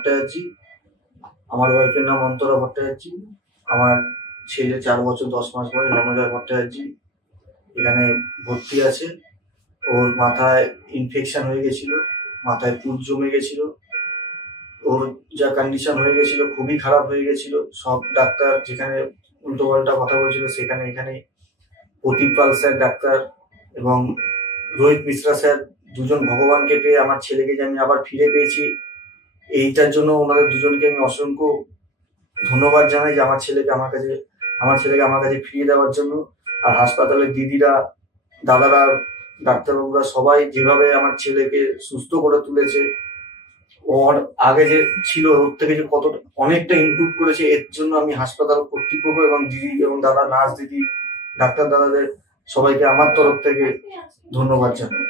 ভট্টাচার্য, আমার ওয়াইফের নাম অন্তরা ভট্টাচার্য, আমার ছেলে 4 বছর 10 মাস বয়স রণজয় ভট্টাচার্য এখানে ভর্তি আছে। ওর মাথায় ইনফেকশন হয়ে গেছিল, মাথায় পুঁজ জমে গেছিল, ওর যা কন্ডিশন হয়ে গেছিল খুবই খারাপ হয়ে গেছিল। সব ডাক্তার যেখানে উল্টো পাল্টা কথা বলছিল সেখানে এখানে প্রদীপ পাল স্যার ডাক্তার এবং রোহিত মিশ্রা স্যার দুজন ভগবানকে পেয়ে আমার ছেলেকে যে আমি আবার ফিরে পেয়েছি, এইটার জন্য ওনাদের দুজনকে আমি অসংখ্য ধন্যবাদ জানাই যে আমার ছেলেকে আমার কাছে ফিরিয়ে দেওয়ার জন্য। আর হাসপাতালের দিদিরা, দাদারা, ডাক্তারবাবুরা সবাই যেভাবে আমার ছেলেকে সুস্থ করে তুলেছে, ওর আগে যে ছিল ওর থেকে যে কত অনেকটা ইমপ্রুভ করেছে, এর জন্য আমি হাসপাতাল কর্তৃপক্ষ এবং দিদি এবং দাদা, নার্স দিদি, ডাক্তার দাদাদের সবাইকে আমার তরফ থেকে ধন্যবাদ জানাই।